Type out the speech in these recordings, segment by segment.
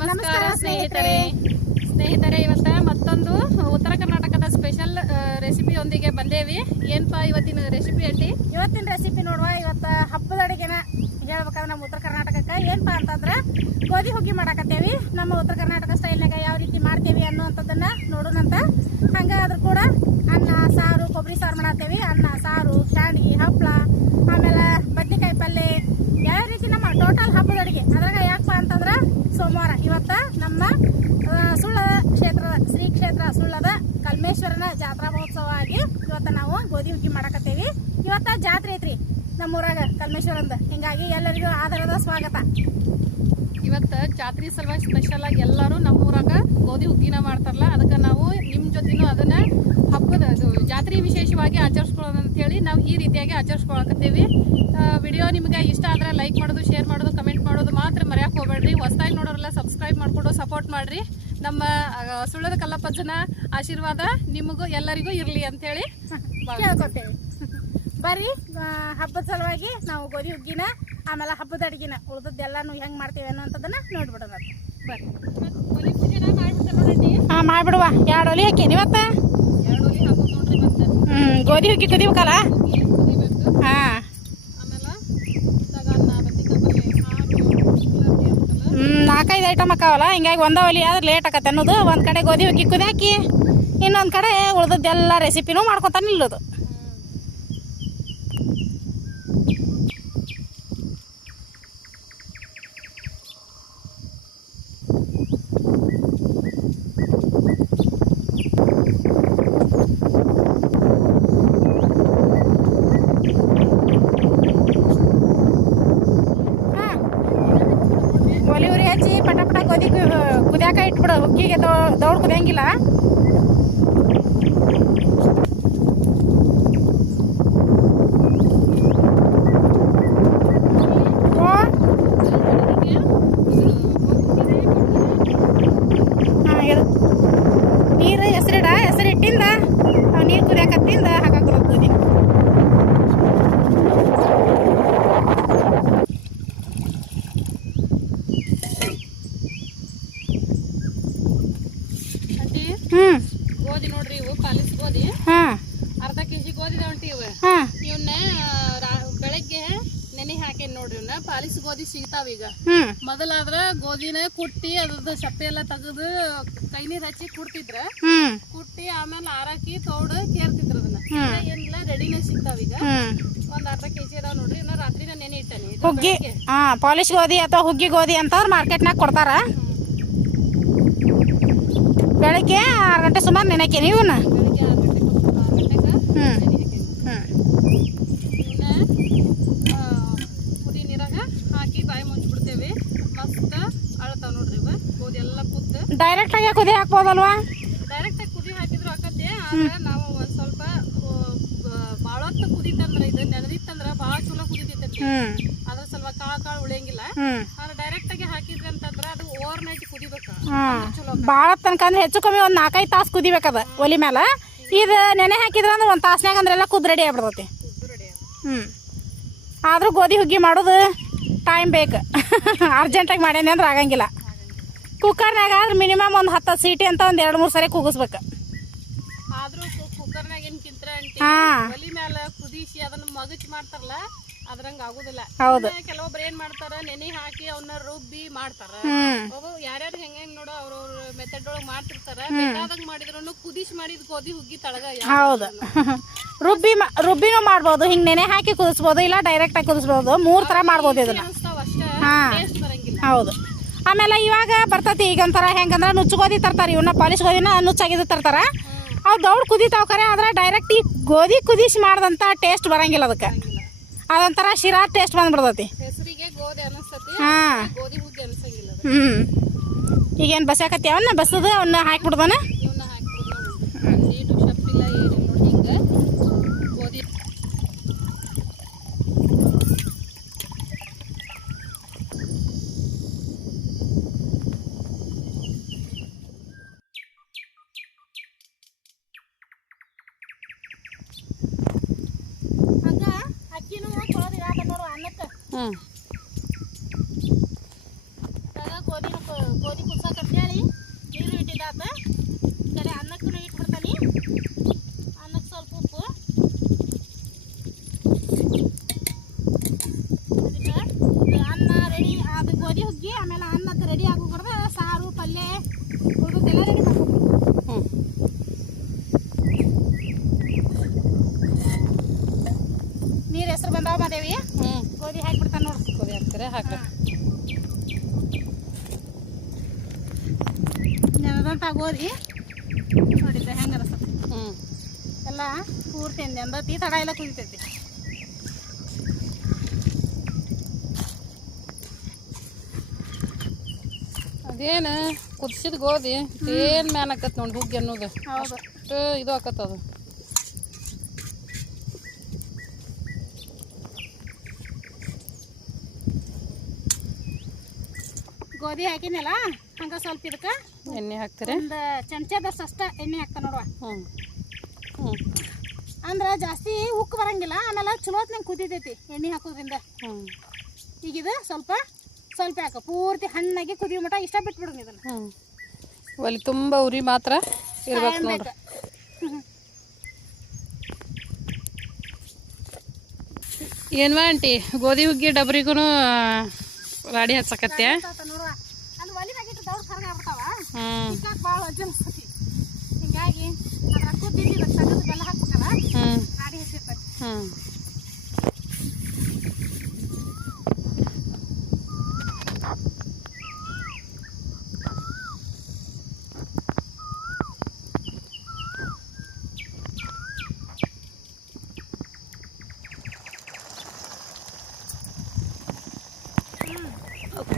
ನಮಸ್ಕಾರ ಸ್ನೇಹಿತರೆ. ಸ್ನೇಹಿತರೆ. ಇವತ್ತ ಮತ್ತೊಂದು ಉತ್ತರ ಕರ್ನಾಟಕದ ಸ್ಪೆಷಲ್ ರೆಸಿಪಿಯೊಂದಿಗೆ ಬಂದೇವಿ. ಏನಪ್ಪಾ ಇವತ್ತಿನ ರೆಸಿಪಿ ಅಂಟಿ ಇವತ್ತಿನ ರೆಸಿಪಿ ನೋಡುವ. ಇವತ್ತ ಹಬ್ಬದ ಅಡಿಗೆನ ಹೇಳ್ಬೇಕಂದ್ರೆ ನಮ್ಮ ಉತ್ತರ ಕರ್ನಾಟಕಕ್ಕೆ ಏನಪ್ಪಾ ಅಂತಂದ್ರೆ ಗೋಧಿ ಹುಗ್ಗಿ ಮಾಡಾಕತ್ತೇವಿ. ನಮ್ಮ ಉತ್ತರ ಕರ್ನಾಟಕ ಸ್ಟೈಲ್ನಾಗ ಯಾವ ರೀತಿ ಮಾಡ್ತೇವಿ ಅನ್ನುವಂಥದ್ದನ್ನ ನೋಡೋಣಂತ ಹಂಗ ಅದ್ರ ಕೂಡ ಅನ್ನ ಸಾರು ಕೊಬ್ಬರಿ ಸಾರು ಮಾಡತ್ತೇವಿ ಅನ್ನ ಸಾರು ಶಾಂಡ್ಗಿ ಹಪ್ಪಳ ಆಮೇಲೆ ಬದ್ನಿಕಾಯಿ ಪಲ್ಯ ಯಾವ ರೀತಿ ನಮ್ಮ ಟೋಟಲ್ ಹಬ್ಬದ ಅಡಿಗೆ ಅದ್ರಾಗ ಯಾಕಪ್ಪ ಅಂತಂದ್ರೆ ಸೋಮವಾರ. ಇವತ್ತ ನಮ್ಮ ಸುಳ್ಳದ ಕ್ಷೇತ್ರದ ಶ್ರೀ ಕ್ಷೇತ್ರ ಸುಳ್ಳದ ಕಲ್ಮೇಶ್ವರನ ಜಾತ್ರಾ ಮಹೋತ್ಸವ ಆಗಿ ಇವತ್ತ ನಾವು ಗೋಧಿ ಹುಗ್ಗಿ ಮಾಡಕತ್ತೇವಿ. ಇವತ್ತ ಜಾತ್ರೆ ಐತ್ರಿ ನಮ್ಮೂರಾಗ ಕಲ್ಮೇಶ್ವರಂದ. ಹಿಂಗಾಗಿ ಎಲ್ಲರಿಗೂ ಆಧಾರದ ಸ್ವಾಗತ. ಇವತ್ತ ಜಾತ್ರೆ ಸಲುವಾಗಿ ಸ್ಪೆಷಲ್ ಆಗಿ ಎಲ್ಲರೂ ನಮ್ಮ ಗೋಧಿ ಉದ್ದಿನ ಮಾಡ್ತಾರಲ್ಲ, ಅದಕ್ಕೆ ನಾವು ನಿಮ್ಮ ಜೊತೆನೂ ಅದನ್ನ ಹಬ್ಬದ ಅದು ಜಾತ್ರೆ ವಿಶೇಷವಾಗಿ ಆಚರಿಸ್ಕೊಳ್ಳೋದು ಅಂತ ಹೇಳಿ ನಾವು ಈ ರೀತಿಯಾಗಿ ಆಚರಿಸ್ಕೊಳಕತ್ತೀವಿ. ವಿಡಿಯೋ ನಿಮಗೆ ಇಷ್ಟ ಆದ್ರೆ ಲೈಕ್ ಮಾಡೋದು ಶೇರ್ ಮಾಡೋದು ಕಮೆಂಟ್ ಮಾಡೋದು ಮಾತ್ರ ಮರೆಯಕ್ಕೆ ಹೋಗ್ಬೇಡ್ರಿ. ಹೊಸ್ದಾಗಿ ನೋಡೋರೆಲ್ಲ ಸಬ್ಸ್ಕ್ರೈಬ್ ಮಾಡಿಕೊಂಡು ಸಪೋರ್ಟ್ ಮಾಡಿರಿ. ನಮ್ಮ ಸುಳ್ಳದ ಕಲ್ಲಪ್ಪಜ್ಜನ ಆಶೀರ್ವಾದ ನಿಮಗೂ ಎಲ್ಲರಿಗೂ ಇರಲಿ ಅಂತೇಳಿ ಬರ್ರಿ ಹಬ್ಬದ ಸಲುವಾಗಿ ನಾವು ಗೋಧಿ ಹುಗ್ಗಿನ ಆಮೇಲೆ ಹಬ್ಬದ ಅಡಿಗೆನ ಉಳ್ದದ್ದೆಲ್ಲಾನು ಹೆಂಗ್ ಮಾಡ್ತೀವಿ ನೋಡ್ಬಿಡೋಣ ಪೂಜೆನ ಮಾಡ್ಬಿಡ್ತೇವೆ ನೋಡ್ರಿ ಹಾ ಮಾಡ್ಬಿಡುವ. ಎರಡು ಒಲಿ ಹಾಕಿ ಮತ್ತೆ. ಹ್ಮ್ ಗೋಧಿ ಹುಗ್ಗಿ ಕುದಿಬೇಕಲ್ಲ? ಅನ್ನ ಹ್ಮ್ ನಾಲ್ಕೈದು ಐಟಮ್ ಹಾಕಾವಲ್ಲ ಹಿಂಗಾಗಿ ಒಂದೇ ಒಲಿ ಆದ್ರೆ ಲೇಟ್ ಆಕತ್ತೆ ಅನ್ನೋದು. ಒಂದ್ ಕಡೆ ಗೋಧಿ ಹುಗ್ಗಿ ಕುದಿಯಾಕಿ ಇನ್ನೊಂದು ಕಡೆ ಉಳ್ದದ್ದೆಲ್ಲ ರೆಸಿಪಿನೂ ಮಾಡ್ಕೊತಾನೆ ನಿಲ್ಲೋದು ಹಾ. ಒಲಿ ಉರಿ ಹಚ್ಚಿ ಪಟ ಪಟ ಗೋಧಿ ಕುದಿಯಾಕ ಇಟ್ಬಿಡು ದೌ- ದೌಡ್ ಕುದಿಯಂಗಿಲ್ಲ ಓ, ಹಾ, ಇಡು. ನೀರು ಹೆಸರಿಡ ಹೆಸರಿಟ್ಟಿಂದ ಅವ್ ನೀರು ಕುದಿಯಾಕತ್ತಿಂದ ಹಾಕಾಕ ಗೋಧಿ ಆಂಟಿ ಹ್ಮ್ ಗೋಧಿ ನೋಡ್ರಿ ಇವು ಪಾಲಿಸ್ ಗೋಧಿ ಹಾ ಅರ್ಧ ಕೆಜಿ ಗೋಧಿ ಇದಾವಂಟಿ ಇವು ಹಾ ಇವನ್ನ ರಾ- ಬೆಳಗ್ಗೆ ನೆನೆ ಹಾಕೇನ್ ನೋಡ್ರಿ ಪಾಲಿಸ್ ಗೋಧಿ ಸಿಗ್ತಾವ ಈಗ. ಹ್ಮ್. ಮೊದಲಾದ್ರ ಗೋಧಿನ ಕುಟ್ಟಿ ಅದ್ರದ್ದು ಸಪ್ಪೆ ಎಲ್ಲ ತೆಗೆದು ಕೈ ನೀರ್ ಹಚ್ಚಿ ಕುಡ್ತಿದ್ರ ಹ್ಮ್. ಕುಟ್ಟಿ ಆಮೇಲೆ ಆರಾಕಿ ತೌಡು ಕೇರ್ತಿದ್ರ ಅದನ್ನ. ಹ್ಮ್. ಈಗ ಏನಿಲ್ಲ ರೆಡಿನೇ ಸಿಗ್ತಾವ ಈಗ. ಹ್ಮ್. ಒಂದ್ ಅರ್ಧ ಕೆಜಿ ಅದಾವ ನೋಡ್ರಿ ಇನ್ನ ರಾತ್ರಿನ ನೆನೆ ಇಟ್ಟಾನಿ? ಇದು ಹುಗ್ಗಿ ಬೆಳಗ್ಗೆ. ಹಾ ಪಾಲಿಶ್ ಗೋಧಿ ಅಥವಾ ಹುಗ್ಗಿ ಗೋಧಿ ಅಂತಂದ್ರೆ ಮಾರ್ಕೆಟ್ನಾಗ ಕೊಡ್ತಾರ. ಬೆಳಗ್ಗೆ ಆರು ಗಂಟೆ ಸುಮಾರು ನೆನೆಕೆ ನೀವು ಬೆಳಗ್ಗೆ ಆರ್ ಗಂಟೆಗೆ ಆರ್ ಗಂಟೆಗೆ ಹ್ಮ್. ನೆನೆ ಹಾಕೇನಿ ಹ್ಮ್ ಇವನ್ನ ಆ, ಕುದಿ ನೀರಾಗ ಹಾಕಿ ಬಾಯಿ ಮುಚ್ಚಿಬಿಡ್ತೇವೆ ಮಸ್ತ್ ಅಳ್ತಾವ ನೋಡ್ರಿ ಇವ ಗೋಧಿ ಎಲ್ಲ ಕುದ್ದ ಡೈರೆಕ್ಟ್ ಆಗಿ ಕುದಿ ಹಾಕ್ಬೋದಲ್ವಾ? ಡೈರೆಕ್ಟ್ ಆಗಿ ಕುದಿ ಹಾಕಿದ್ರು ಆಕತ್ತೆ ಆದ್ರೆ ನಾವು ಒಂದ್ ಸ್ವಲ್ಪ ಭಾಳ ಹೊತ್ತು ಕುದಿತಂದ್ರ ಇದು ನೆನೆದಿತ್ತಂದ್ರ ಭಾಳ ಚಲೋ ಕುದಿತೈತಿ ಅದ್ರ ಸ್ವಲ್ಪ ಕಾಳು ಕಾಳು ಉಳಿಯಂಗಿಲ್ಲ. ಆದ್ರೆ ಡೈರೆಕ್ಟ್ ಆಗಿ ಹಾಕಿದ್ರಿ ಅಂತಂದ್ರ ಅದು ಓವರ್ ನೈಟ್ ಕುದಿಬೇಕು ಭಾಳ ತನಕ ಅಂದ್ರೆ ಹೆಚ್ಚು ಕಮ್ಮಿ ಒಂದ್ ನಾಲ್ಕೈದು ತಾಸು ಕುದಿಬೇಕದ ಒಲಿ ಮ್ಯಾಲ. ಇದು ನೆನೆ ಹಾಕಿದ್ರ ಅಂದ್ರೆ ಒಂದು ತಾಸ್ನ್ಯಾಗ ಅಂದ್ರೆ ಎಲ್ಲ ಕುದ್ ರೆಡಿ ಆಗ್ಬಿಡ್ತೈತಿ. ಹ್ಮ್. ಆದ್ರೂ ಗೋಧಿ ಹುಗ್ಗಿ ಮಾಡೋದು ಟೈಮ್ ಬೇಕು. ಅರ್ಜೆಂಟಾಗಿ ಮಾಡೇನಿ ಅಂದ್ರೆ ಆಗಂಗಿಲ್ಲ. ಕುಕ್ಕರ್ನಾಗ ಆದ್ರೆ ಮಿನಿಮಮ್ ಒಂದು ಹತ್ತು ಸೀಟಿ ಅಂತ ಒಂದು ಎರಡು ಮೂರು ಸರಿ ಕೂಗಿಸ್ಬೇಕು. ಆದ್ರೂ ಕುಕ್ಕರ್ನಾಗ ಏನ್ ಕಿಂತ್ರ. ಒಲಿ ಮ್ಯಾಲ ಕುದಿಸಿ ಅದನ್ನ ಮಗಚ್ ಮಾಡ್ತಾರಲ್ಲ ಅದ್ರಂಗ ಆಗುದಿಲ್ಲ. ಹೌದು. ಕೆಲವೊಬ್ರು ಏನ್ ಮಾಡ್ತಾರ ನೆನೆ ಹಾಕಿ ಅವನ್ನ ರುಬ್ಬಿ ಮಾಡ್ತಾರ. ಯಾರ್ಯಾರು ಹೆಂಗ್ ಹೆಂಗ್ ನೋಡೋ ಅವ್ರವ್ರ ಮೆಥಡ್ ಒಳಗ್ ಮಾಡ್ತಿರ್ತಾರ. ಬೇಕಾದಂಗ್ ಮಾಡಿದ್ರು ಕುದಿಸಿ ಮಾಡಿದ ಗೋಧಿ ಹುಗ್ಗಿ ತಳಗ ಹೌದು. ರುಬ್ಬಿ ರುಬ್ಬಿನೂ ಮಾಡ್ಬೋದು. ಹಿಂಗೆ ನೆನೆ ಹಾಕಿ ಕುದಿಸ್ಬೋದು ಇಲ್ಲ ಡೈರೆಕ್ಟ್ ಆಗಿ ಕುದಿಸ್ಬೋದು. ಮೂರು ತರ ಮಾಡ್ಬೋದು ಇದನ್ನ. ಅಷ್ಟೇ. ಹೌದು. ಆಮೇಲೆ ಇವಾಗ ಬರ್ತೈತಿ ಈಗ ಒಂಥರ ಹೆಂಗಂದ್ರೆ ನುಚ್ಚು ಗೋಧಿ ತರ್ತಾರೆ ಇವನ್ನ ಪಾಲಿಶ್ ಗೋಧಿನ ನುಚ್ಚಾಗಿದ್ದು ತರ್ತಾರ. ಅವು ದೌಡ್ ಕುದಿತಾವ ಕರೆ ಆದ್ರೆ ಡೈರೆಕ್ಟ್ ಈ ಗೋಧಿ ಕುದಿಸಿ ಮಾಡ್ದಂಥ ಟೇಸ್ಟ್ ಬರಂಗಿಲ್ಲ ಅದಕ್ಕೆ. ಅದೊಂಥರ ಶಿರಾ ಟೇಸ್ಟ್ ಬಂದ್ಬಿಡ್ತೈತಿ. ಹಾಂ. ಹ್ಞೂ ಈಗೇನು ಬಸ್ಯಾಕತ್ತಿ ಅವನ್ನ ಬಸದ ಅವನ್ನ ಹಾಕ್ಬಿಡ್ದಾನ? Hmm. ಗೋಧಿ ಹಾಕ್ಬಿಡ್ತಾನೆ ನೋಡು. ಗೋಧಿ ಹಾಕ್ತಾರೆ ಹಾಕ ನೆನೆದಂಥ ಗೋಧಿ. ನೋಡಿದ್ದೆ ಹೆಂಗೆ ಅನಿಸ್ತದೆ ಹ್ಞೂ ಎಲ್ಲ ಪೂರ್ತಿ ನೆಂದತಿ ತಡ ಎಲ್ಲ ಕುದಿತೈತಿ. ಅದೇನು ಕುದಿಸಿದ ಗೋಧಿ ಏನು ಮ್ಯಾನ್ ಆಕತ್ ನೋಡಿ ಹುಗ್ಗಿ ಅನ್ನೋದು. ಅಷ್ಟು ಇದು ಆಕತ್ ಗೋಧಿ ಹಾಕಿನಲ್ಲ ಹಂಗ ಸ್ವಲ್ಪ ಇದಕ್ಕೆ ಎಣ್ಣೆ ಹಾಕ್ತೀರಿ? ಒಂದು ಚಮಚದಷ್ಟು ಅಷ್ಟ ಎಣ್ಣೆ ಹಾಕ್ತಾ ನೋಡುವ. ಹ್ಞೂ ಅಂದ್ರೆ ಜಾಸ್ತಿ ಉಕ್ಕು ಬರಂಗಿಲ್ಲ ಆಮೇಲೆ ಚಲೋತ್ನಂಗೆ ಕುದಿತೈತಿ ಎಣ್ಣೆ ಹಾಕೋದ್ರಿಂದ. ಹ್ಞೂ ಈಗ ಇದು ಸ್ವಲ್ಪ ಸ್ವಲ್ಪ ಹಾಕ ಪೂರ್ತಿ ಹಣ್ಣಾಗಿ ಕುದಿ ಮಟ ಇಷ್ಟ ಬಿಟ್ಬಿಡು ಇದನ್ನ. ಹ್ಞೂ ಒಲಿ ತುಂಬ ಉರಿ ಮಾತ್ರ ಇರ್ಬೇಕು ನೋಡ್ರಿ. ಏನ್ವಾ ಆಂಟಿ? ಗೋಧಿ ಹುಗ್ಗಿ ಡಬ್ರಿಗೂ ರಾಡಿ ಹಚ್ಚಕತ್ತೆ ಹಿಂಗಾಗಿ ಸಣ್ಣದು ಬೆಲ್ಲ ಹಾಕ್ಬೇಕಲ್ಲ? ಗಾಡಿ ಹಚ್ಚಿರ್ತೈತಿ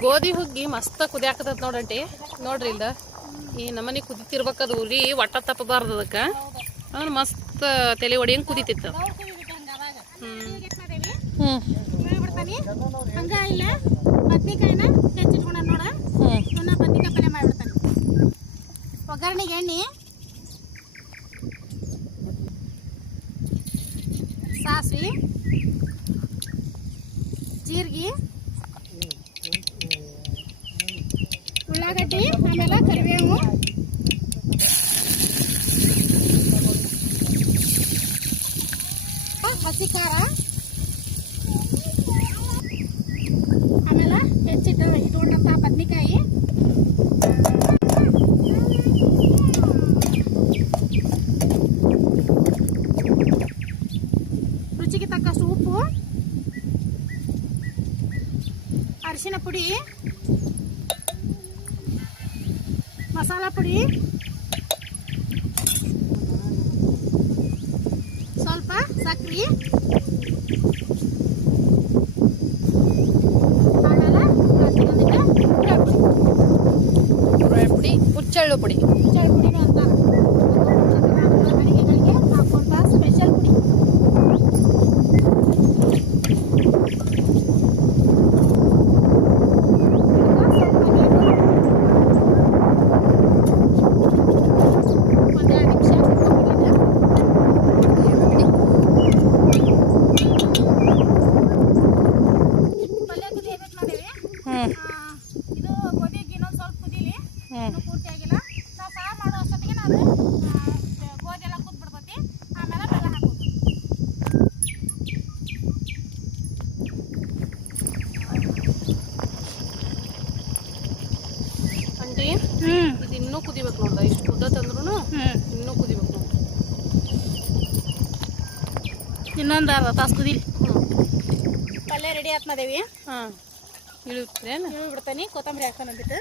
ಗೋಧಿ ಹುಗ್ಗಿ ಮಸ್ತ ಕುದಿಯಾಕದ ನೋಡಂಟಿ ನೋಡ್ರಿ ಇಲ್ದ? ಈ ನಮ್ಮನೆ ಕುದಿತಿರ್ಬೇಕದು ಉರಿ ಒಟ್ಟ ತಪ್ಪಬಾರ್ದು ಅದಕ್ಕೆ. ಅವ್ನು ಮಸ್ತ್ ತಲೆ ಹೊಡಿಯಂಗೆ ಕುದಿತಿತ್ತು. ಹ್ಞೂ ಹಂಗ ಇಲ್ಲ. ಬದ್ನಿಕಾಯಿನ ಹೆಚ್ಚಿಟ್ಕೊಂಡ ನೋಡ. ಬದ್ನಿಕಾಯಿ ಪಲ್ಯ ಮಾಡಿಬಿಡ್ತಾನೆ. ಒಗ್ಗರಣೆಗೆ ಎಣ್ಣೆ ಸಾಸಿವೆ ಜೀರಿಗೆ ಉಳ್ಳಾಗಡ್ಡಿ ಆಮೇಲೆ ಕರಿಬೇವು. ಹಸಿ ಖಾರ. ಆಮೇಲೆ ಹೆಚ್ಚಿಟ್ಟು ಇಟ್ಕೊಂಡಂತ ಬದ್ನಿಕಾಯಿ ರುಚಿಗೆ ತಕ್ಕಷ್ಟು ಉಪ್ಪು ಅರಿಶಿನ ಪುಡಿ ಮಸಾಲ ಪುಡಿ ಸ್ವಲ್ಪ ಸಕ್ರೆ ಆಮೇಲೆ ಹಸಿದೊಂದಿಗೆ ಹುಚ್ಚೆಳ್ಳು ಪುಡಿ ಪುಡಿ ಹುಚ್ಚೆಳ್ಳು ಪುಡಿ ಹುಚ್ಚೆಳ್ಳು ಪುಡಿನೂ ಅಂತಾರೆ ಕರ್ನಾಟಕದ ಅಡಿಗೆಗಳಿಗೆ ಹಾಕುವಂಥ ಸ್ಪೆಷಲ್ ಪುಡಿ ಸ್ವಲ್ಪ ನೀರು ಒಂದೆರಡು ನಿಮಿಷ ಕುದಿಲಿದೆ. ಪಲ್ಯ ಕುದಿಯಬೇಕು ನೋಡಿವಿ ಹ್ಞೂ ಆ, ಇದು ಗೋಧಿಗೆ ಇನ್ನೊಂದು ಸ್ವಲ್ಪ ಕುದೀಲಿ ಹ್ಞೂ ಇನ್ನೂ ಪೂರ್ತಿ ಆಗಿಲ್ಲ ನಾವು ಸಾರು ಮಾಡೋ ಅಷ್ಟೊತ್ತಿಗೆ ನಾನು ಆ, ಗೋಧಿ ಎಲ್ಲ ಕುದ್ಬಿಡ್ತೈತಿ ಆಮೇಲೆ ಬೆಲ್ಲ ಹಾಕೋದು ಅಂಟಿ ಹ್ಞೂ ಇದು ಇನ್ನೂ ಕುದಿಬೇಕು ನೋಡ್ದ ಇಷ್ಟು ಕುದ್ದತ್ತಂದ್ರೂ ಹ್ಞೂ ಇನ್ನೂ ಕುದಿಬೇಕು ನೋಡ್ರಿ ಇನ್ನೊಂದು ಅರ್ಧ ತಾಸು ಕುದೀಲಿ ಪಲ್ಯ ರೆಡಿ ಆತ್ ಮಾದೇವಿ ಹಾಂ ಇಳಿತ್ರೇನು ನೀವು ಬಿಡ್ತಾನೆ ಕೊತ್ತಂಬರಿ ಹಾಕೋಣಂದಿಟ್ಟು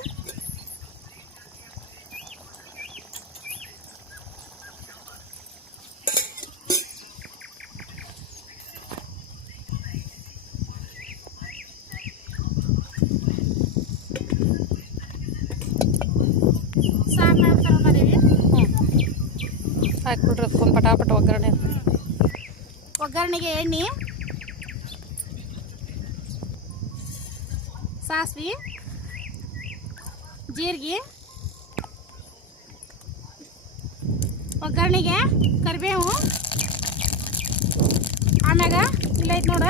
ಸಾರು ಮಾಡ್ತಾರ ಮಾದೇವಿ ಹ್ಞೂ ಹಾಕ್ಬಿಡ್ರಿ ಅದಕ್ಕೊಂದು ಪಟಾಪಟ ಒಗ್ಗರಣೆ. ಒಗ್ಗರಣೆಗೆ ಎಣ್ಣೆ. ಸಾಸಿವೆ. ಜೀರಿಗೆ. ಒಗ್ಗರಣೆಗೆ ಕರಿಬೇವು. ಆಮ್ಯಾಗ ಇಲ್ಲೈತೆ ನೋಡ,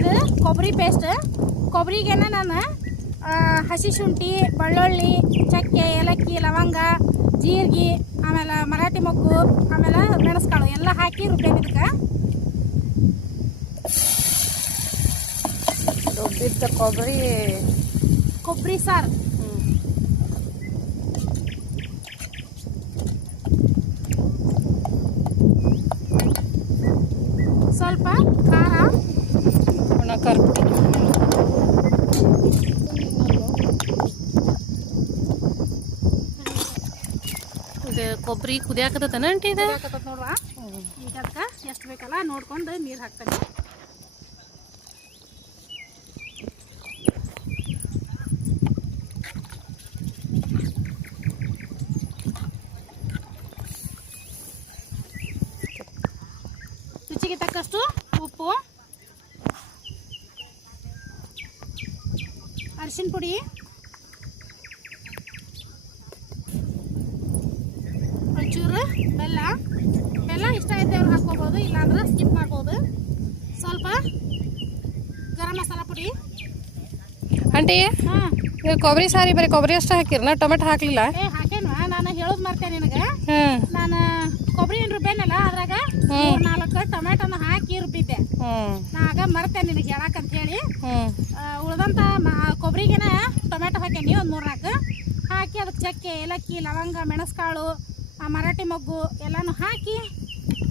ಇದು ಕೊಬ್ಬರಿ ಪೇಸ್ಟ್ ಕೊಬ್ಬರಿಗೇನ ನಾನು ಹಸಿ ಶುಂಠಿ, ಬೆಳ್ಳುಳ್ಳಿ, ಚಕ್ಕೆ, ಏಲಕ್ಕಿ, ಲವಂಗ, ಜೀರಿಗೆ, ಆಮೇಲೆ ಮರಾಠಿ ಮೊಗ್ಗು, ಆಮೇಲೆ ಮೆಣಸ್ಕಾಳು ಎಲ್ಲ ಹಾಕಿ ರುಬ್ಬೇಕಿದ್ದಕ್ಕೆ ಇದಕ್ಕೆ. ಇದ್ದ ಕೊಬ್ಬರಿ. ಕೊಬ್ಬರಿ ಸಾರು. ಸ್ವಲ್ಪ ಖಾರ. ಒಣ ಖಾರ ಇದು ಕೊಬ್ಬರಿ ಕುದಿಯಾಕತ್ತೇನ ಅಂಟಿ ಇದು? ನೋಡ್ವಾ? ಈಗ ಅದಕ್ಕೆ ಎಷ್ಟು ಬೇಕಲ್ಲ ನೋಡ್ಕೊಂಡು ನೀರು ಹಾಕ್ತಾನೆ. ಅರಿಶಿನ ಪುಡಿ. ಒಂಚೂರು ಬೆಲ್ಲ. ಬೆಲ್ಲ ಇಷ್ಟ ಐತೆ ಅವ್ರು ಹಾಕ್ಕೋಬೋದು ಇಲ್ಲಾಂದ್ರೆ ಸ್ಕಿಪ್ ಮಾಡ್ಬೋದು. ಸ್ವಲ್ಪ ಗರಂ ಮಸಾಲ ಪುಡಿ. ಆಂಟಿ ಹಾಂ. ನೀವು ಕೊಬ್ಬರಿ ಸಾರಿ ಬರೀ ಕೊಬ್ಬರಿ ಅಷ್ಟೇ ಹಾಕಿರನ ಟೊಮೆಟೊ ಹಾಕಲಿಲ್ಲ. ಏ ಹಾಕೇನ್ವಾ? ನಾನು ಹೇಳೋದು ಮಾಡ್ತೇನೆ ನಿನಗೆ. ನಾನು ಕೊಬ್ಬರಿ ಏನು ರುಬ್ಬೇನಲ್ಲ ಅದ್ರಾಗ ನಾಲ್ಕು ಟೊಮೆಟೊನ ಹಾಕಿ ರುಬ್ಬಿದ್ದೆ. ನಾ ಆಗ ಮರ್ತೇನೆ ನಿನಗೆ ಹೇಳಕ್ಕಂತ ಹೇಳಿ ಹ್ಮ್ ಮಾ ಕೊಬ್ಬರಿಗೆನ ಟೊಮೆಟೊ ಹಾಕೇನಿ ಒಂದು ಮೂರು ನಾಲ್ಕು. ಹಾಕಿ ಅದಕ್ಕೆ ಚಕ್ಕೆ ಏಲಕ್ಕಿ ಲವಂಗ ಮೆಣಸ್ಕಾಳು ಆ ಮರಾಠಿ ಮೊಗ್ಗು ಎಲ್ಲಾನು ಹಾಕಿ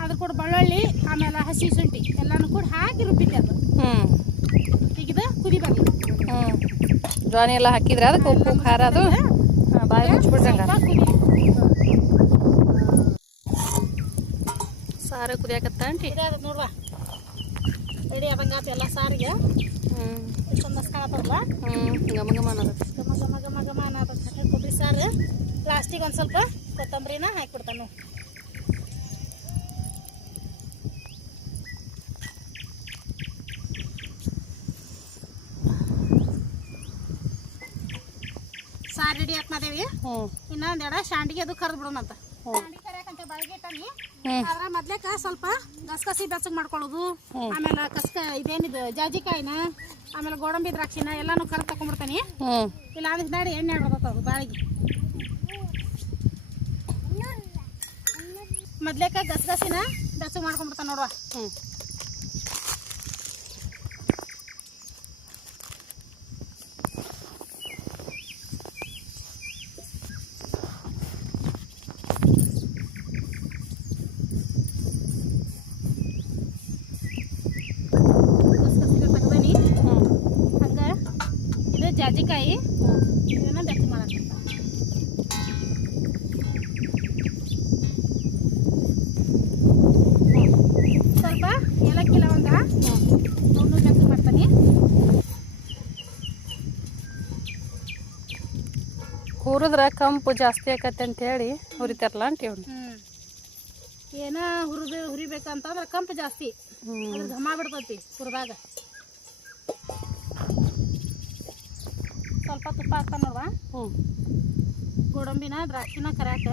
ಅದ್ರ ಕೂಡ ಬೆಳ್ಳುಳ್ಳಿ ಆಮೇಲೆ ಹಸಿ ಶುಂಠಿ ಎಲ್ಲಾನು ಕೂಡ ಹಾಕಿ ರುಬ್ಬಿದ್ದೆ ಅದು ಹ್ಮ್. ಈಗ ಇದು ಕುದಿ ಬರ್ಲಿ. ಹ್ಮ್. ಜ್ವಾನಿ ಎಲ್ಲ ಹಾಕಿದ್ರೆ ಅದಕ್ಕೆ ಉಪ್ಪು ಖಾರ ಅದು ಬಾಯಿ ಮುಚ್ಚಿಬಿಡ್ರಂಗ ಸಾರು ಕುದಿಯಾಕತ್ತ ಆಂಟಿ? ನೋಡುವ. ರೆಡಿ ಆದಂಗಾತ ಎಲ್ಲ ಸಾರಿಗೆ. ಮಸ್ತ್ ಕಾಣತ್ತಲ್ಲ ಘಮ ಗಮ ಅನ್ನೋದು. ಘಮ ಘಮ ಘಮ ಘಮ ಅನ್ನೋದು. ಕೊಬ್ಬರಿ ಸಾರು. ಲಾಸ್ಟಿಗೆ ಒಂದು ಸ್ವಲ್ಪ ಕೊತ್ತಂಬರಿನ ಹಾಕಿಬಿಡ್ತಾನು ಸಾರು ರೆಡಿ ಆತ್ ಮಾದೇವಿ. ಇನ್ನೊಂದೆಡ ಶಾಂಡಿಗೆ ಅದು ಕರ್ದು ಬಿಡೋಣಂತ. ಹ್ಮ್. ಅದ್ರ ಮೊದ್ಲೇಕ ಸ್ವಲ್ಪ ಗಸಗಸಿ ಬೆಚ್ಚಗ್ ಮಾಡ್ಕೊಳ್ಳೋದು. ಆಮೇಲೆ ಕಸ್ಕ ಇದೇನಿದು ಜಾಜಿಕಾಯಿನ ಆಮೇಲೆ ಗೋಡಂಬಿ ದ್ರಾಕ್ಷಿನ ಎಲ್ಲಾನು ಕರ್ ತಕೊಂಡ್ಬಿಡ್ತಾನೆ. ಇಲ್ಲ ಅಂದ್ರೆ ನಾಡಿ ಎಣ್ಣೆ ಆಡ್ಬರ್ತದ ಅದು ಬಾಳಿಗೆ. ಮೊದ್ಲೇಕ ಗಸಗಸಿನ ಬೆಚ್ಚಗ್ ಮಾಡ್ಕೊಂಡ್ಬಿಡ್ತಾನೆ ನೋಡುವ ಹ್ಮ್ ಗಸಗಸಿನ ತೆಗ್ದನಿ ಹ್ಮ್ ಹಂಗ ಇದು ಜಾಜಿಕಾಯಿ ಇದನ್ನ ಬೆಚ್ಚಗ್ ಮಾಡಕ್ಕೆ ಸ್ವಲ್ಪ ಏಲಕ್ಕಿ ಲವಂಗ ಅವನು ಬೆಚ್ಚಗ್ ಮಾಡ್ತಾನೆ ಹುರಿದ್ರ ಕಂಪು ಜಾಸ್ತಿ ಆಕತ್ತೆ ಅಂತ ಹೇಳಿ ಹುರಿತಾರಲ್ಲ ಅಂತ ಹೇಳಿ. ಏನ ಹುರಿದು ಹುರಿಬೇಕಂತಂದ್ರೆ ಕಂಪು ಜಾಸ್ತಿ. ಅದ್ರ ಘಮ ಬಿಡ್ತೈತಿ ಹುರಿದಾಗ. ಸ್ವಲ್ಪ ತುಪ್ಪ ಹಾಕ್ತಾನ ನೋಡುವ? ಹ್ಞೂ ಗೋಡಂಬಿನ ದ್ರಾಕ್ಷಿನ ಕರ್ಯಾಕ.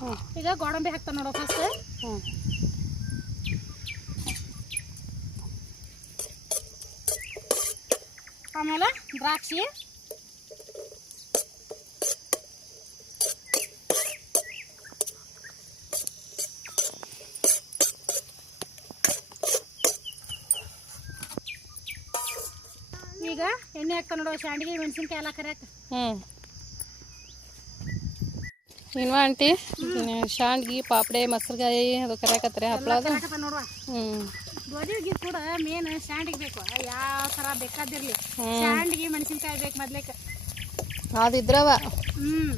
ಹ್ಮ್. ಈಗ ಗೋಡಂಬಿ ಹಾಕ್ತಾನ ನೋಡೋ ಫಸ್ಟ್ ಹ್ಮ್. ಆಮೇಲೆ ದ್ರಾಕ್ಷಿ ಈಗ ಎಣ್ಣೆ ಹಾಕ್ತಾನ ನೋಡು ಶಾಂಡಿಗೆ ಮೆಣಸಿನ್ಕಾಯಿ ಎಲ್ಲ ಕರ್ಯಾಕ. ಹ್ಮ್. ಇನ್ವಾ ಆಂಟಿ ಶಾಂಡ್ಗಿ ಪಾಪಡೆ ಮೊಸರುಗಾಯಿ ಅದು ಕರ್ಯಾಕತ್ತಾರೆ ಹಪ್ಪಳ ಅದು? ಕರ್ಯಾಕತ್ತಾನ ನೋಡುವ ಹ್ಮ್ ಗೋಧಿ ಹುಗ್ಗಿ ಕೂಡ ಮೇನ್ ಸ್ಯಾಂಡಿಗೆ ಬೇಕು ಯಾವ ಥರ ಬೇಕಾದಿರ್ಲಿ ಸ್ಯಾಂಡಿಗೆ ಮೆಣಸಿನ್ಕಾಯಿ ಬೇಕು ಮೊದ್ಲೇಕ. ಅದಿದ್ರವ. ಹ್ಮ್.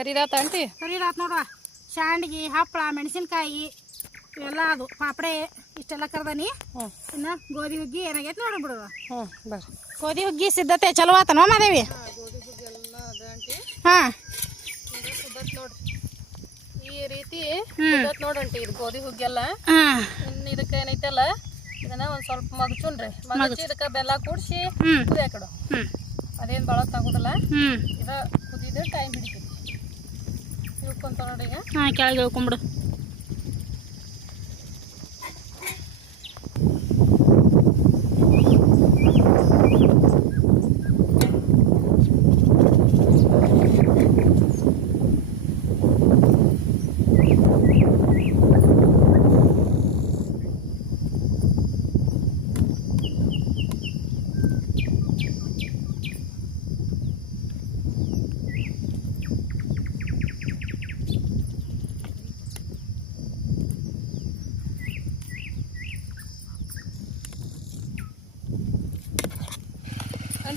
ಕರಿದಾತ ಆಂಟಿ? ಕರಿದಾತ ನೋಡುವ. ಶಾಂಡ್ಗಿ ಹಪ್ಪಳ ಮೆಣಸಿನ್ಕಾಯಿ ಇವೆಲ್ಲ ಅದು ಪಾಪಡೆ ಇಷ್ಟೆಲ್ಲ ಕರ್ದನಿ ಇನ್ನು ಗೋಧಿ ಹುಗ್ಗಿ ಏನಾಗೈತೆ ನೋಡಿ ಬಿಡುವ ಹ್ಞೂ ಬರ್ರಿ. ಗೋಧಿ ಹುಗ್ಗಿ ಸಿದ್ಧತೆ ಚಲೋ ಆತನೋ ಮಾದೇವಿ? ಹಾ ನೋಡ್ರಿ ಈ ರೀತಿ. ನೋಡಂಟಿ ಇದು ಗೋಧಿ ಹುಗ್ಗೆಲ್ಲ ಹಾ. ಇನ್ನು ಇದಕ್ಕೆ ಏನೈತಲ್ಲ ಇದನ್ನ ಒಂದ್ ಸ್ವಲ್ಪ ಮಗಚುನ್ರಿ ಮಗಚಿ ಇದಕ್ಕೆ ಬೆಲ್ಲ ಕೂಡಿಸಿ ಕುದಿಯಾಕಡು ಅದೇನ್ ಭಾಳ ತಗೋದಲ್ಲ ಇದ ಕುದಿದ ಟೈಮ್ ಈಗ ಹಾ ಕೆಳಗೆ ಇಳ್ಕೊಂಬಿಡು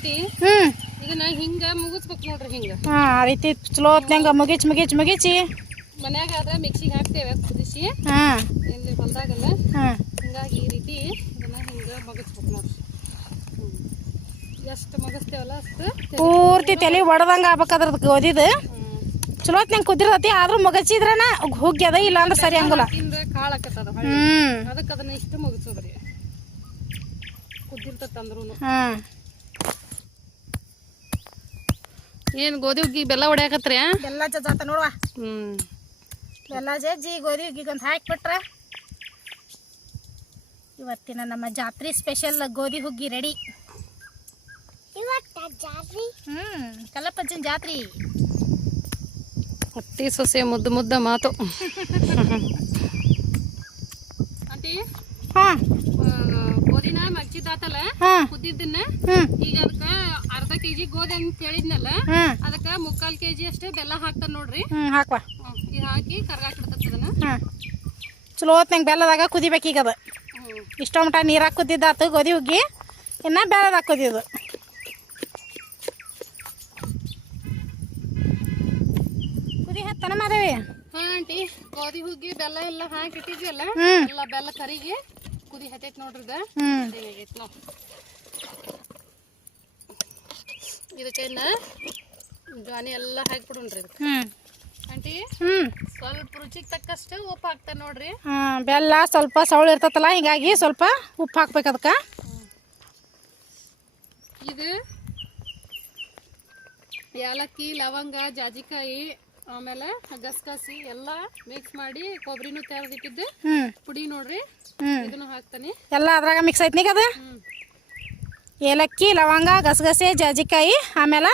ಅಂಟಿ ಈಗ ಇದನ್ನ ಹಿಂಗ ಮುಗಿಸ್ಬೇಕು ನೋಡ್ರಿ ಹಿಂಗ. ಹಾ ಆ ರೀತಿ ಚಲೋ ಹೊತ್ನಂಗ ಮುಗಿಚ್ ಮುಗಿಚ್ ಮುಗಿಚಿ. ಮನ್ಯಾಗ ಆದ್ರೆ ಮಿಕ್ಸಿಗೆ ಹಾಕ್ತೇವೆ ಕುದಿಸಿ. ಹಾ. ಇಲ್ಲಿ ಹೊಲ್ದಾಗಲ್ಲ ಹಾ. ಹಿಂಗಾಗಿ ಈ ರೀತಿ ಇದನ್ನ ಹಿಂಗ ಮಗಸ್ಬೇಕು ನೋಡ್ರಿ. ಎಷ್ಟು ಮಗಸ್ತೇವಲ್ಲ ಅಷ್ಟು ಪೂರ್ತಿ ತಲೆ ಒಡ್ದಂಗೆ ಆಗ್ಬೇಕಾದ್ರದ್ದು ಗೋದಿದ. ಹ್ಮ್. ಚಲೋ ಹೊತ್ನ್ಯಾಗ ಕುದಿರ್ತೈತಿ ಆದ್ರೂ ಮುಗಚಿದ್ರನ ಹುಗ್ಗ್ಯದ ಇಲ್ಲ ಅಂದ್ರೆ ಸರಿ ಹಂಗಿಲ್ಲ. ಹಿಂದ ಕಾಳು ಆಕತ್ತದ ಹ್ಞೂ ಅದಕ್ಕೆ ಅದನ್ನ ಇಷ್ಟು ಮುಗಿಸೋದ್ರಿ. ಕುದ್ದಿರ್ತೈತೆ ಅಂದ್ರೂ ಹಾಂ. ಏನು ಗೋಧಿ ಹುಗ್ಗಿ ಬೆಲ್ಲ ಹೊಡ್ಯಾಕತ್ರಿ ಬೆಲ್ಲ ಜಜ್ಜಾತ ನೋಡುವ. ಹ್ಮ್. ಬೆಲ್ಲ ಜಜ್ಜಿ ಗೋಧಿ ಹುಗ್ಗಿಗಂತ ಹಾಕಿಬಿಟ್ರೆ. ಇವತ್ತಿನ ನಮ್ಮ ಜಾತ್ರೆ ಸ್ಪೆಷಲ್ ಗೋಧಿ ಹುಗ್ಗಿ ರೆಡಿ. ಹ್ಮ್ ಕಲ್ಲಪ್ಪಜ್ಜನ ಜಾತ್ರಿ. ಅತ್ತಿ ಸೊಸೆ ಮುದ್ದು ಮುದ್ದ ಮಾತು. ಆಂಟಿ? ಹಾಂ. ಗೋಧಿನ ಮಗ್ಚಿದಾತಲ್ಲ ಕುದ್ದಿದ್ದನ್ನ. ಈಗ ಅದಕ್ಕ ಅರ್ಧ ಕೆಜಿ ಗೋಧಿ ಅಂತ ಹೇಳಿದ್ನಲ್ಲ ಅದಕ್ಕ ಮುಕ್ಕಾಲ್ ಕೆಜಿ ಅಷ್ಟೇ ಬೆಲ್ಲ ಹಾಕ್ತಾರ ನೋಡ್ರಿ. ಹಾಕ್ವಾ. ಇದು ಹಾಕಿ ಕರ್ಗಾಕಿಡ್ತದ ಅದನ್ನ. ಹಾಂ. ಚಲೋ ಹೊತ್ನಾಗ ಬೆಲ್ಲದಾಗ ಕುದಿಬೇಕೀಗ ಅದು. ಇಷ್ಟ ಮಟ ನೀರಾಗ ಕುದ್ದಿದ್ದಾತು ಗೋಧಿ ಹುಗ್ಗಿ ಇನ್ನು ಬೆಲ್ಲದಾಗ ಕುದಿಯೋದು ಕುದಿ ಹತ್ತನ ಮಾದೇವಿ ಹಾ ಆಂಟಿ ಗೋಧಿ ಹುಗ್ಗಿ ಬೆಲ್ಲ ಎಲ್ಲ ಹಾಕಿ ಇಟ್ಟಿದ್ವಿ ಅಲ್ಲ ಎಲ್ಲ ಬೆಲ್ಲ ಕರಿಗೆ. ಕುದಿ ಹತ್ತೈತ್ ನೋಡ್ರಿ ಇದು ಹ್ಞೂ ಆಗೈತ್ ನಾವು ಇದಕ್ಕೆ ಜಾನಿ ಎಲ್ಲ ಹಾಕ್ಬಿಡ್ರಿ ಆಂಟಿ ಸ್ವಲ್ಪ ರುಚಿಗೆ ತಕ್ಕಷ್ಟು ಉಪ್ಪು ಹಾಕ್ತಾನೆ ನೋಡ್ರಿ. ಹಾಂ ಬೆಲ್ಲ ಸ್ವಲ್ಪ ಸೌಳು ಇರ್ತತಲ್ಲ ಹಿಂಗಾಗಿ ಸ್ವಲ್ಪ ಉಪ್ಪು ಹಾಕ್ಬೇಕು ಅದಕ್ಕೆ. ಇದು ಏಲಕ್ಕಿ ಲವಂಗ ಜಾಜಿಕಾಯಿ ಆಮೇಲೆ ಗಸಗಸಿ ಎಲ್ಲ ಮಿಕ್ಸ್ ಮಾಡಿ ಕೊಬ್ಬರಿನೂ ತೆರೆದಿಟ್ಟಿದ್ದೆ ಪುಡಿ ನೋಡ್ರಿ. ಇದನ್ನು ಹಾಕ್ತಾನೆ. ಎಲ್ಲ ಅದ್ರಾಗ ಮಿಕ್ಸ್ ಐತ್ನಿಗ ಅದು? ಏಲಕ್ಕಿ ಲವಂಗ ಗಸಗಸೆ ಜಾಜಿಕಾಯಿ ಆಮೇಲೆ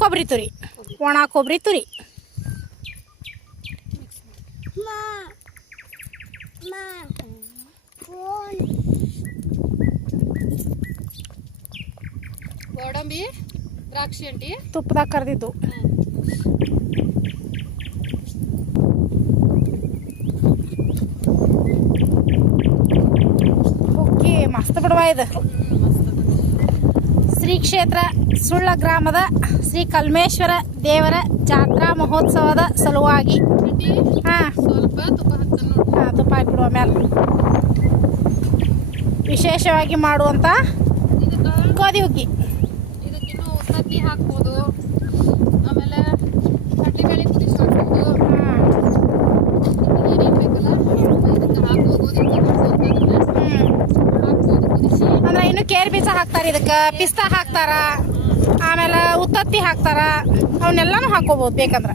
ಕೊಬ್ಬರಿ ತುರಿ. ಒಣ ಕೊಬ್ಬರಿ ತುರಿ. ಗೋಡಂಬಿ ದ್ರಾಕ್ಷಿ ಅಂಟಿ. ತುಪ್ಪದಾಗ ಕರೆದಿದ್ದು ಹುಗ್ಗಿ ಮಸ್ತ್ ಇದು. ಶ್ರೀ ಕ್ಷೇತ್ರ ಸುಳ್ಳ ಗ್ರಾಮದ ಶ್ರೀ ಕಲ್ಮೇಶ್ವರ ದೇವರ ಜಾತ್ರಾ ಮಹೋತ್ಸವದ ಸಲುವಾಗಿ. ಹಾ. ತುಪ್ಪ ಹಾಕ್ಬಿಡುವ ಮೇಲೆ ವಿಶೇಷವಾಗಿ ಇದಕ್ಕೆ ಗೋಧಿ ಹುಗ್ಗಿ ಇದಕ್ಕಿನ್ನೂ ಉತ್ತತ್ತಿ ಹಾಕ್ಬೋದು ಆಮೇಲೆ ಕಡ್ಲೆಬೇಳೆ ಕುದಿಸಿ ಹಾಕ್ಬೋದು ಹಾಂ ಏನೇನು ಬೇಕಲ್ಲ ಇದಕ್ಕೆ ಹಾಕ್ಬೋದು ಗೋಧಿ ಹುಗ್ಗಿ ಮಾಡ್ಬೋದು ಅಂತಂದ್ರೆ ಹ್ಞೂ ಹಾಕ್ಬೋದು ಕುದಿಸಿ ಇನ್ನು ಬೀಜ ಹಾಕ್ತಾರೆ ಇದಕ್ಕೆ? ಪಿಸ್ತಾ ಹಾಕ್ತಾರ? ಆಮೇಲೆ ಉತ್ತತ್ತಿ ಹಾಕ್ತಾರ? ಅವನ್ನೆಲ್ಲನೂ ಹಾಕೋಬಹುದು ಬೇಕಂದ್ರೆ.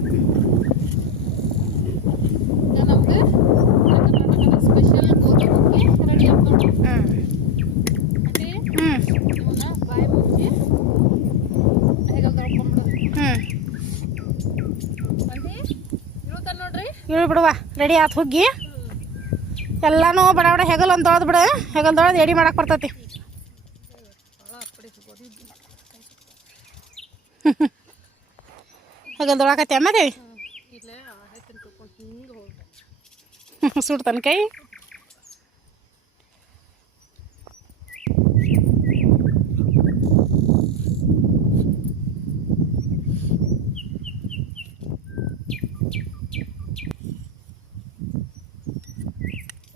ಇಳು ಬಿಡುವ ರೆಡಿ ಆತ್ ಹುಗ್ಗಿ ಎಲ್ಲಾನು ಬಡ ಬಡ ಹೆಗಲ್ ಒಂದು ತೊಳೆದು ಬಿಡು ಹೆಗಲ್ ತೊಳೆದು ಎಡಿ ಮಾಡಕ್ ಬರ್ತೈತಿ. ಹೆಗಲ್ ತೊಳಕತ್ತಿ ಅಮ್ಮದೇವಿ ಸುಡ್ತಾನ ಕೈ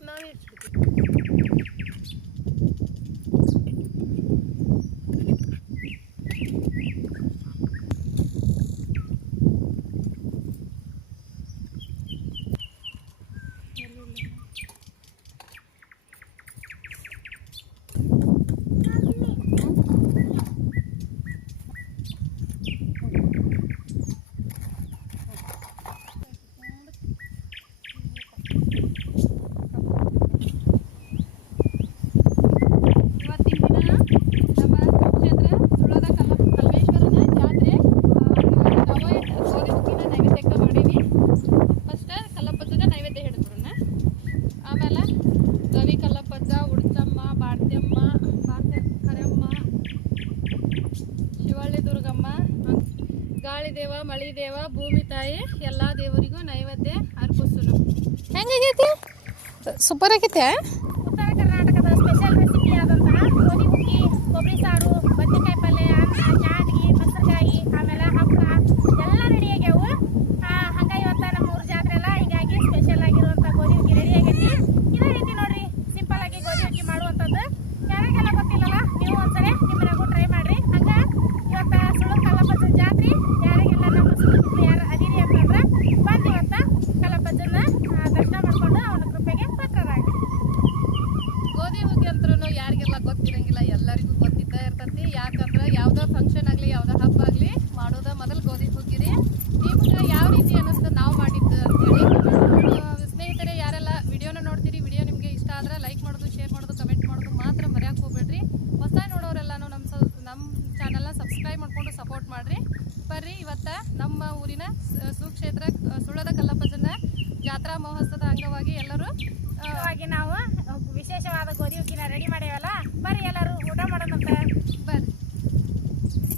ನಾವೇ ಇಟ್ಬಿಡ್ತೀವಿ ಇವತ್ತಿನ ದಿನ ನಮ್ಮ ಕ್ಷೇತ್ರ ಸುಳ್ಳದ ಕಲ್ಲ ಕಲ್ಮೇಶ್ವರನ ಜಾತ್ರೆ ನಾವು ಗೋಧಿ ಹುಗ್ಗಿನ ನೈವೇದ್ಯಕ್ಕೆ ಮಾಡೀವಿ ಫಸ್ಟ್ ಕಲ್ಲಪ್ಪಜ್ಜಗ ನೈವೇದ್ಯ ಹಿಡಿದ್ರನ್ನ ಆಮೇಲೆ ಗವಿ ಕಲ್ಲಪ್ಪಜ್ಜ ಉಡ್ಚಮ್ಮ ಬಾಡ್ತಮ್ಮ ಬಾಡ್ತೆ ಕರೆಯಮ್ಮ ಶಿವಳ್ಳಿ ದುರ್ಗಮ್ಮ ಮಳಿದೇವ ಭೂಮಿ ತಾಯಿ ಎಲ್ಲ ದೇವರಿಗೂ ನೈವೇದ್ಯ ಅರ್ಪಿಸೋಣ ಹೆಂಗಾಗೈತಿ ಸೂಪರ್ ಆಗೈತೆ